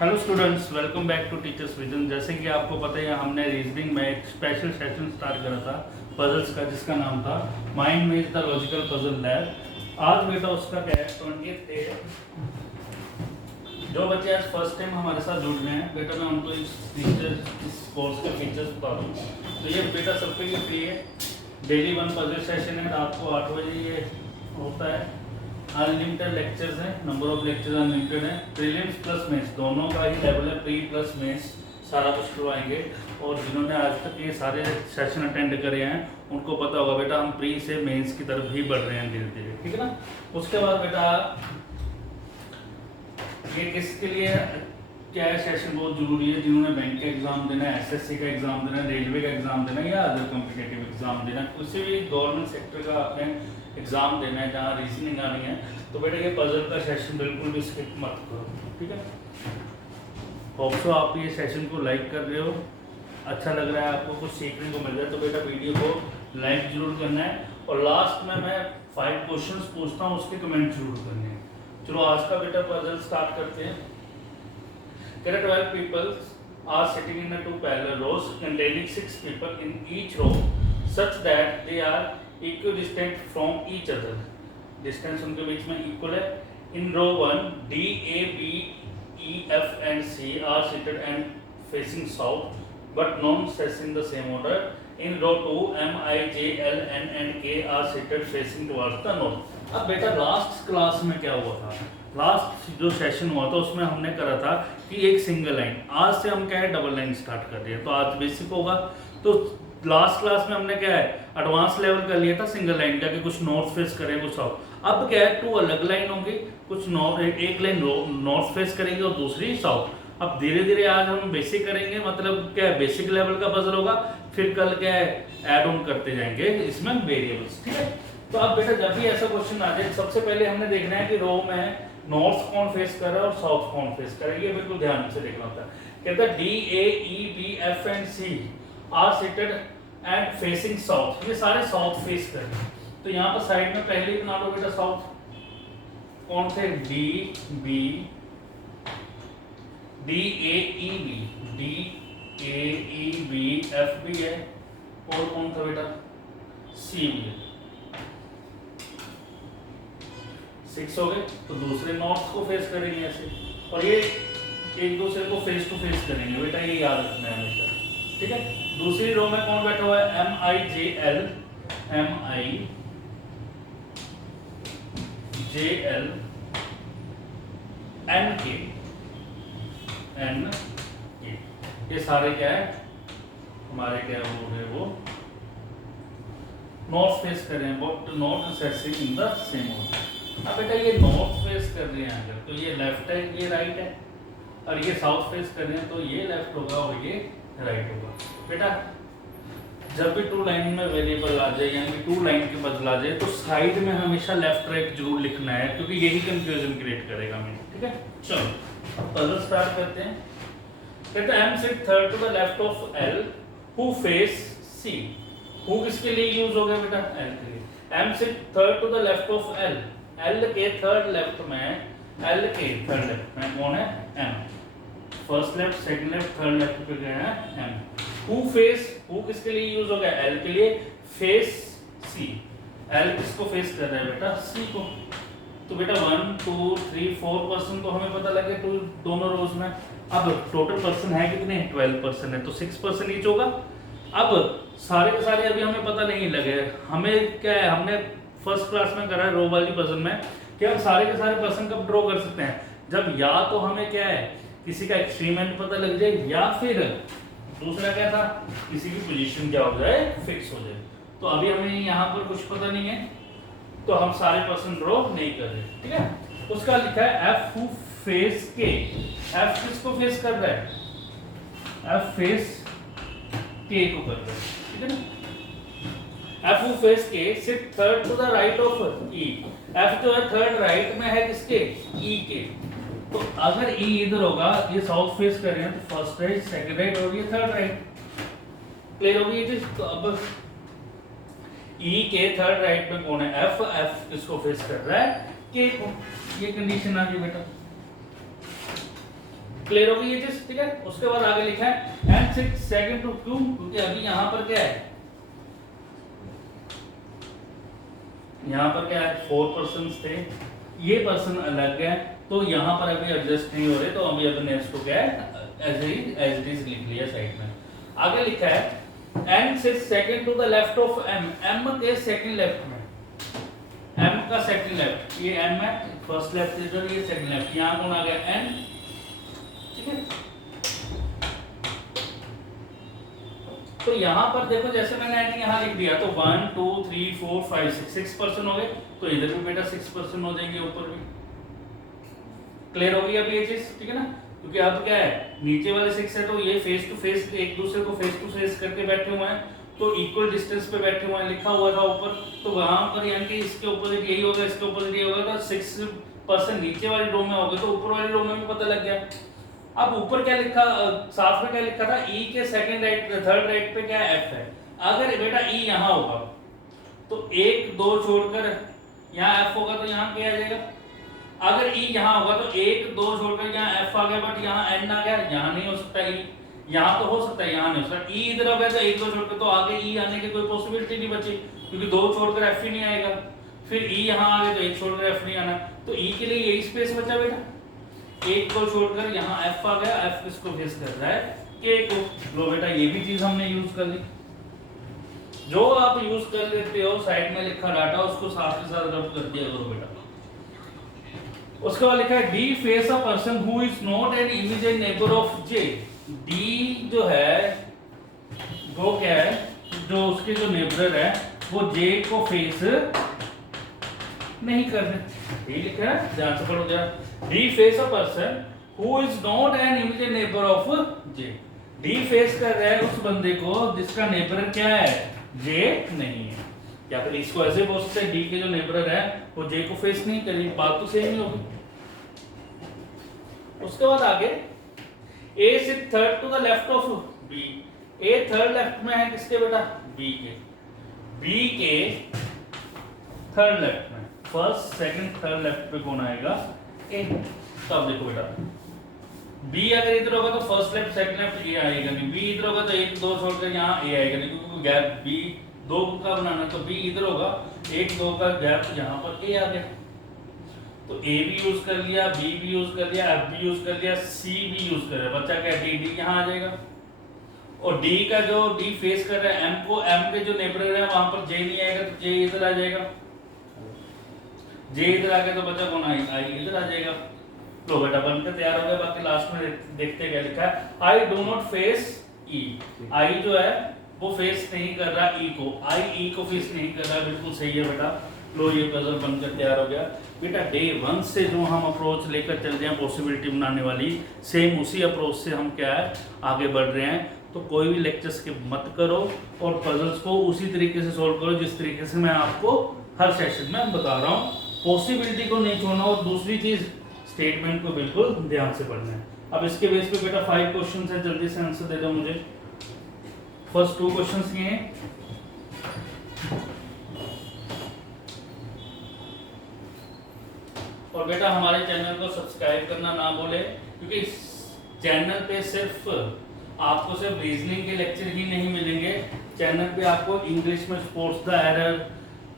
Hello students, welcome back to teachers vision. जैसे कि आपको पता है हमने रीजनिंग में एक स्पेशल सेशन स्टार्ट करा था पजल्स का, जिसका नाम था माइंड मेज द लॉजिकल पजल लैब। आज बेटा उसका क्या है 20th डे है। जो बच्चे आज फर्स्ट टाइम हमारे साथ जुड़ रहे हैं बेटा, मैं उनको इस कोर्स के फीचर्स बता दूँ। तो ये बेटा सबके लिए फ्री है। डेली 1 पजल सेशन है, रात को 8 बजे ये होता है। अनलिमिटेड लेक्चर्स हैं, नंबर ऑफ लेक्चर्स अनलिमिटेड है। प्रीलिम्स प्लस मेंस दोनों का ही लेवल है, प्री प्लस मेंस सारा कुछ करवाएंगे। और जिन्होंने आज तक ये सारे सेशन अटेंड करे हैं उनको पता होगा बेटा हम प्री से मेंस की तरफ ही बढ़ रहे हैं धीरे धीरे, ठीक है ना। उसके बाद बेटा ये किसके लिए क्या है सेशन बहुत जरूरी है, जिन्होंने बैंक का एग्जाम देना है, एसएससी का एग्जाम देना है, रेलवे का एग्जाम देना है या अदर कॉम्पिटेटिव एग्जाम देना है, किसी भी गवर्नमेंट सेक्टर का आपने एग्जाम देना है जहाँ रीजनिंग आनी है, तो बेटा ये पजल का सेशन बिल्कुल भी स्किप मत करो, ठीक है। होप सो आप ये सेशन को लाइक कर रहे हो, अच्छा लग रहा है, आपको कुछ सीखने को मिल रहा है, तो बेटा वीडियो को लाइक जरूर करना है। और लास्ट में मैं 5 क्वेश्चंस पूछता हूँ, उसके कमेंट जरूर करने हैं। चलो आज का बेटा पजल स्टार्ट करते हैं। 12 people are sitting in a 2 parallel rows containing 6 people in each row such that they are equidistant from each other. Distance उनके बीच में equal है। In row 1, D, A, B, E, F and C are seated and facing south but not facing the same order. In row 2, M, I, J, L, N and K are seated facing towards the north. अब बेटा last class में क्या हुआ था, last जो session हुआ था उसमें हमने करा था कि एक सिंगल लाइन, आज से हम क्या है डबल लाइन स्टार्ट कर रहे हैं। तो आज बेसिक होगा। तो लास्ट क्लास में हमने क्या है एडवांस लेवल कर लिया था सिंगल लाइन का, कि कुछ नॉर्थ फेस करें कुछ साउथ। अब क्या है 2 अलग लाइन होंगी, कुछ एक लाइन नॉर्थ फेस करेंगे और दूसरी साउथ। अब धीरे धीरे आज हम बेसिक करेंगे, मतलब क्या है बेसिक लेवल का पजल होगा, फिर कल क्या है ऐड ऑन करते जाएंगे इसमें वेरिएबल्स, ठीक है। तो अब बेटा जब भी ऐसा क्वेश्चन आ जाए सबसे पहले हमने देखना है कि रो में नॉर्थ कौन फेस कर रहा है और साउथ कौन फेस कर रहा है, ये बिल्कुल ध्यान से देखना होता है। कहता है D, A, E, B, F and C are seated and facing south, ये सारे साउथ फेस कर रहे हैं। तो यहाँ पर साइड में पहले ही बना लो बेटा साउथ। कौन से D, B, D, A, E, B, D, A, E, B, F भी है और कौन था बेटा सी भी है। 6 हो गए। तो दूसरे नॉर्थ को फेस करेंगे ऐसे, और ये एक दूसरे को फेस टू फेस करेंगे बेटा, ये याद रखना है हमेशा, ठीक है। दूसरी रो में कौन बैठा हुआ है, एम आई जे एल, एम आई जे एल, एन के, एन के, ये सारे क्या है हमारे क्या हो गए वो नॉर्थ फेस कर रहे हैं, but not assessing in the same order. अब बेटा ये नॉर्थ फेस कर रहे हैं अगर, तो ये लेफ्ट है ये राइट है, और ये साउथ फेस कर रहे हैं तो ये लेफ्ट होगा और ये राइट होगा। बेटा जब भी 2 लाइन में वेरिएबल आ जाए यानी 2 लाइन के बदल आ जाए तो साइड में हमेशा लेफ्ट राइट जरूर लिखना है, क्योंकि यही कंफ्यूजन क्रिएट करेगा हमें, ठीक है। चलो अब पजल स्टार्ट करते हैं। कहते हैं M sit third to the left of L who face C. Who किसके लिए यूज हो गया बेटा, एल के लिए। M sit third to the left of L, L के थर्ड लेफ्ट में, एल के थर्ड लेफ्ट में कौन है M. First left second left third left पे गया है एम। हु फेस, हु किसके लिए यूज हो गया, एल के लिए। फेस सी, एल किसको फेस कर रहा है बेटा सी को। तो बेटा 1 2 3 4 पर्सन तो हमें पता लगे तो दोनों रोज में। अब टोटल पर्सन है कितने, 12 पर्सन है, तो 6 पर्सन ईच होगा। अब सारे के सारे अभी हमें पता नहीं लगे, हमें क्या है हमने फर्स्ट क्लास में करा है रो वाली पजल में कि हम सारे के सारे पर्सन कब ड्रॉ कर सकते हैं, जब या तो हमें क्या है किसी का एक्सपेरिमेंट पता लग जाए, या फिर दूसरा क्या था किसी की पोजीशन क्या हो जाए फिक्स हो जाए। तो अभी हमें यहाँ पर कुछ पता नहीं है तो हम सारे पर्सन ड्रॉ नहीं कर रहे, ठीक है। उसका लिखा है एफ हु फेस के। एफ किसको फेस कर रहा है, एफ फेस के को कर रहा है, ठीक है ना। F who face K sit third to the right of E. F जो है थर्ड राइट में है किसके, E के। तो अगर E इधर होगा, ये साउथ फेस कर रहे हैं तो फर्स्ट राइट सेकंड राइट और ये थर्ड राइट, क्लियर होगी ये चीज। तो अब E के थर्ड राइट में कौन है F, F किसको फेस कर रहा है K को, ये कंडीशन आ गई बेटा। क्लियर हो गई ये चीज, ठीक है। उसके बाद आगे लिखा है एंड 6 सेकंड टू क्यों, क्योंकि अभी यहाँ पर क्या है, यहाँ पर क्या है 4 पर्सन थे, ये पर्सन अलग है, तो यहाँ पर अभी एडजस्ट नहीं हो रहे, तो अभी अपने इसको क्या है एज इट इज लिख लिया साइड में। आगे लिखा है and 6 second to the left of M, M के सेकंड लेफ्ट में, एम का सेकंड लेफ्ट, ये एम है फर्स्ट लेफ्ट इधर, ये सेकंड लेफ्ट, यहाँ कौन आ गया एन, ठीक है। तो यहाँ पर देखो जैसे मैंने एन यहाँ लिख दिया तो 1 2 3 4 5 6 पर्सन हो गए, तो इधर भी बेटा 6 पर्सन हो जाएंगे, ऊपर भी। क्लियर हो गई अभी ये चीज, ठीक है ना। क्योंकि अब क्या है नीचे वाले 6 है तो ये फेस टू फेस एक दूसरे को फेस टू फेस करके बैठे हुए हैं, तो इक्वल डिस्टेंस पे बैठे हुए हैं, लिखा हुआ था ऊपर, तो वहां पर यानी कि इसके ऑपोजिट यही होगा, इसके ऑपोजिट यही होगा, तो 6 पर्सन नीचे वाली रो में हो गए, तो ऊपर वाली रो में भी पता लग गया। अब ऊपर क्या लिखा, साथ में क्या लिखा था, ई के सेकंड राइट थर्ड राइट पे क्या एफ है। अगर बेटा ई यहाँ होगा तो 1 2 छोड़कर यहाँ एफ होगा, तो यहाँ क्या आ जाएगा। अगर ई यहाँ होगा तो 1 2 छोड़कर यहाँ एफ आ गया, बट यहाँ एन आ गया, यहाँ नहीं हो सकता ई, यहाँ तो हो सकता है, यहाँ नहीं हो सकता। ई इधर हो गया तो 1 2 छोड़कर, तो आगे ई आने की कोई पॉसिबिलिटी नहीं बची, क्योंकि 2 छोड़कर एफ ही नहीं आएगा। फिर ई यहाँ आ गया तो 1 छोड़कर एफ नहीं आना, तो ई के लिए यही स्पेस बचा बेटा, 1 को छोड़कर यहाँ एफ आ गया, एफ किसको फेस कर रहा है, के को। लो बेटा ये भी चीज हमने यूज कर ली। जो आप यूज कर लेते हो साइड में लिखा डाटा, उसको साथ के साथ रब कर दिया करो बेटा। उसके बाद लिखा है D face a person who is not an immediate neighbour of J. D जो है वो क्या है, जो उसके जो नेबर है वो जे को फेस नहीं कर रहे, ये लिखा है, ध्यान से पढ़ो जरा। D face a person who is not an immediate neighbour of J. D face कर रहा है उस बंदे को जिसका नेबर क्या है, जे नहीं है। या फिर इसको ऐसे बोल सकते हैं डी के जो नेबर है वो जे को फेस नहीं करेगी, बात तो सेम ही होगी। उसके बाद आगे A sit third to the left of B. A third left में है किसके बेटा, बी के। बी के थर्ड लेफ्ट में, फर्स्ट सेकंड थर्ड लेफ्ट पे कौन आएगा, ए। तब देखो बेटा बी अगर इधर होगा तो फर्स्ट लेफ्ट सेकंड लेफ्ट ए आएगा नहीं, बी इधर होगा तो 1 2 छोड़कर यहाँ ए आएगा नहीं, क्योंकि गैप बी 2 का बनाना, तो बी इधर होगा, 1 2 का गैप यहाँ पर ए आ गया, तो ए भी यूज कर लिया, बी भी यूज कर लिया, एफ भी यूज कर लिया, सी भी यूज कर लिया, बच्चा क्या डी, डी यहाँ आ जाएगा। और डी का जो डी फेस कर रहा है एम को, एम के जो नेबर है वहां पर जे नहीं आएगा, तो जे इधर आ जाएगा, जे इधर आ गया तो बच्चा कौन आई, आई इधर आ जाएगा। लो बेटा बनकर तैयार हो गया। बाकी लास्ट में देखते क्या लिखा है, आई डू नॉट फेस ई। आई जो है वो फेस नहीं कर रहा ई को, आई ई को फेस नहीं कर रहा, बिल्कुल सही है बेटा। लो ये पजल बनकर तैयार हो गया बेटा। डे 1 से जो हम अप्रोच लेकर चल रहे हैं पॉसिबिलिटी बनाने वाली, सेम उसी अप्रोच से हम क्या है आगे बढ़ रहे हैं। तो कोई भी लेक्चर स्किप मत करो और पजल्स को उसी तरीके से सोल्व करो जिस तरीके से मैं आपको हर सेशन में बता रहा हूँ। पॉसिबिलिटी को नहीं छोड़ना, और दूसरी चीज स्टेटमेंट को बिल्कुल ध्यान से पढ़ना है। अब इसके बेस पे बेटा 5 क्वेश्चन है, जल्दी से आंसर दे दो मुझे। फर्स्ट 2 क्वेश्चन ये हैं, और बेटा हमारे चैनल को सब्सक्राइब करना ना भूले, क्योंकि इस चैनल पे सिर्फ आपको सिर्फ रीजनिंग के लेक्चर ही नहीं मिलेंगे, चैनल पे आपको इंग्लिश में स्पोर्ट्स द एरर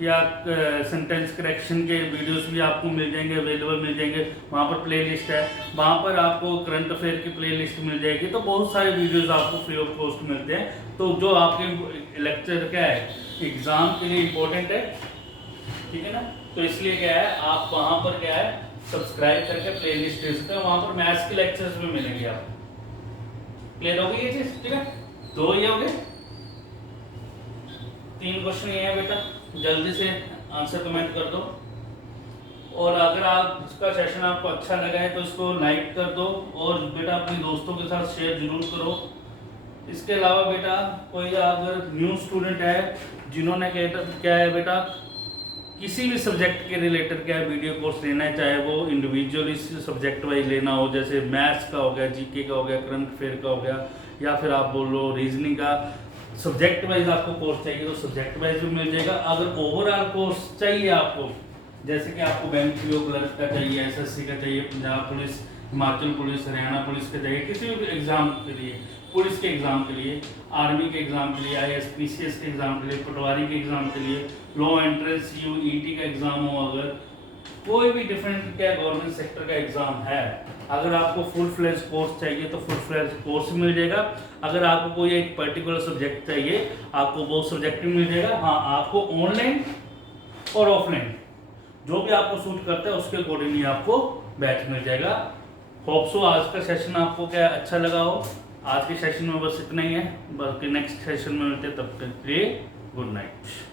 या सेंटेंस करेक्शन के वीडियोस भी आपको मिल जाएंगे, अवेलेबल मिल जाएंगे। वहाँ पर प्लेलिस्ट है, वहाँ पर आपको करंट अफेयर की प्लेलिस्ट मिल जाएगी, तो बहुत सारे वीडियोस आपको फ्री ऑफ कॉस्ट मिलते हैं। तो जो आपके लेक्चर क्या है एग्जाम के लिए इम्पोर्टेंट है, ठीक है ना, तो इसलिए क्या है आप वहाँ पर क्या है सब्सक्राइब करके प्लेलिस्ट दे सकते हैं, वहाँ पर मैथ्स के लेक्चर्स भी मिलेंगे आपको। क्लियर हो गई ये चीज, ठीक है। 2 ये हो गए, 3 क्वेश्चन ये है बेटा, जल्दी से आंसर कमेंट कर दो। और अगर आप इसका सेशन आपको अच्छा लगा है तो इसको लाइक कर दो, और बेटा अपने दोस्तों के साथ शेयर जरूर करो। इसके अलावा बेटा कोई अगर न्यू स्टूडेंट है जिन्होंने क्या है बेटा किसी भी सब्जेक्ट के रिलेटेड क्या है वीडियो कोर्स लेना है, चाहे वो इंडिविजुअली सब्जेक्ट वाइज लेना हो, जैसे मैथ्स का हो गया, जीके का हो गया, करंट अफेयर का हो गया, या फिर आप बोल लो रीजनिंग का सब्जेक्ट वाइज आपको कोर्स चाहिए तो सब्जेक्ट वाइज भी मिल जाएगा। अगर ओवरऑल कोर्स चाहिए आपको, जैसे कि आपको बैंक पीओ क्लर्क का चाहिए, एसएससी का चाहिए, Punjab police Himachal police, Haryana police के चाहिए, किसी भी एग्ज़ाम के लिए, पुलिस के एग्ज़ाम के लिए, आर्मी के एग्ज़ाम के लिए, IAS PCS के एग्ज़ाम के लिए, पटवारी के एग्ज़ाम के लिए, लॉ एंट्रेंस UET का एग्ज़ाम हो, अगर कोई भी डिफरेंट क्या गवर्नमेंट सेक्टर का एग्ज़ाम है, अगर आपको फुल फ्लेज कोर्स चाहिए तो फुल फ्लेज कोर्स मिल जाएगा। अगर आपको कोई एक पर्टिकुलर सब्जेक्ट चाहिए, आपको वो सब्जेक्ट भी मिल जाएगा। हाँ, आपको ऑनलाइन और ऑफलाइन जो भी आपको सूट करता है उसके अकॉर्डिंगली आपको बैच मिल जाएगा। होप सो आज का सेशन आपको क्या अच्छा लगा हो। आज के सेशन में बस इतना ही है, बाकी नेक्स्ट सेशन में मिलते हैं, तब तक के लिए गुड नाइट।